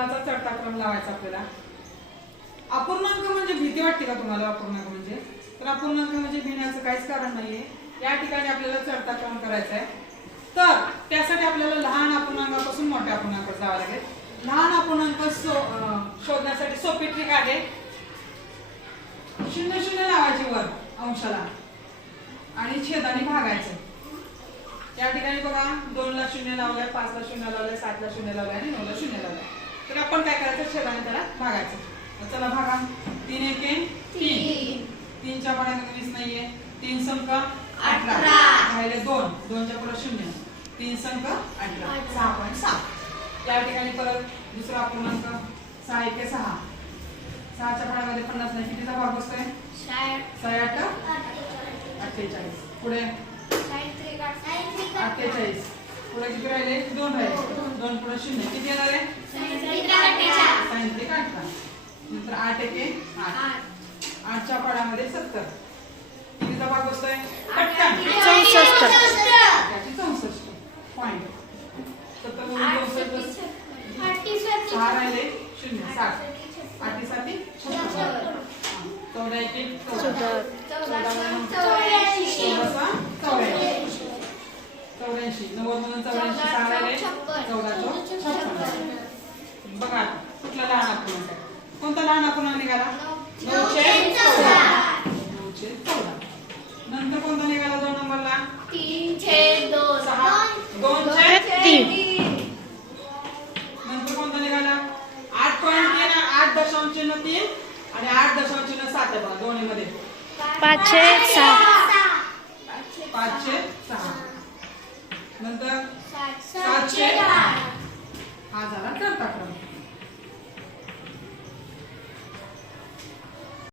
अपूर्णांकाचा चढता क्रम लावायचा आपल्याला. अपूर्णांक म्हणजे भीती वाटते का तुम्हाला अपूर्णांक म्हणजे? तर अपूर्णांक म्हणजे भिण्याचं काहीच कारण नाहीये. या ठिकाणी आपल्याला चढता क्रम करायचा आहे. तर त्यासाठी आपल्याला लहान अपूर्णांकापासून मोठ्या अपूर्णांकात जावं लागेल. लहान अपूर्णांक शोधण्यासाठी सोपी ट्रिक आहे. शून्य शून्य लावायची वर अंशाला. आणि छेदाने भागायचं. या ठिकाणी बघा दोन ला शून्य लावलंय पाच ला शून्य लावलंय सात ला शून्य लावलंय आणि नऊ ला शून्य लावलंय तर आपण काय करायचं छेदाने त्याला भागायचं. चला भागा. तीन एक तीन. तीनच्या पडाने वीस नाहीये. तीन संख अठरा. राहिले दोन. दोनच्या पुढे शून्य. तीन संख अठरा. सहा पॉईंट सहा. या ठिकाणी परत दुसरा अपूर्णांक सहा एक सहा. सहाच्या पडामध्ये पन्नास नाही. कितीचा भाग बसतोय? सहा आठ अठ्ठेचाळीस. पुढे? अठ्ठेचाळीस. पुढे किती राहिले? दोन राहिले. दोन पुढे शून्य किती येणार आहे? सायंत्रिक अठरा नंतर आठ एके आठ. आठच्या पाड्यामध्ये सत्तर. कितीचा भाग बसतोय पटकन चौसष्ट. चौसष्ट. पॉईंट सत्तर चौसष्ट. सहा राहिले शून्य. साठ आठी साती चौदा. एके चौदा. चौदा. चौऱ्याऐंशी. चौऱ्याऐंशी नव्वद म्हणून चौऱ्याऐंशी सहा राहिले चौदा चौ छप्पन. बघा कुठला लहान अपूर्णांक आहे कोणता लहान अपूर्णांक निघाला नऊशे चौदा. नऊशे चौदा. नंतर कोणता निघाला दोन नंबरला? सहा. दोनशे तीन. नंतर कोणता निघाला? आठ पॉईंट तीन आठ दशांश चिन्ह तीन आणि आठ दशांश चिन्ह सात आहे बघा दोन्ही मध्ये पाचशे सहा. पाचशे सहा नंतर सातशे हा झाला चढता क्रम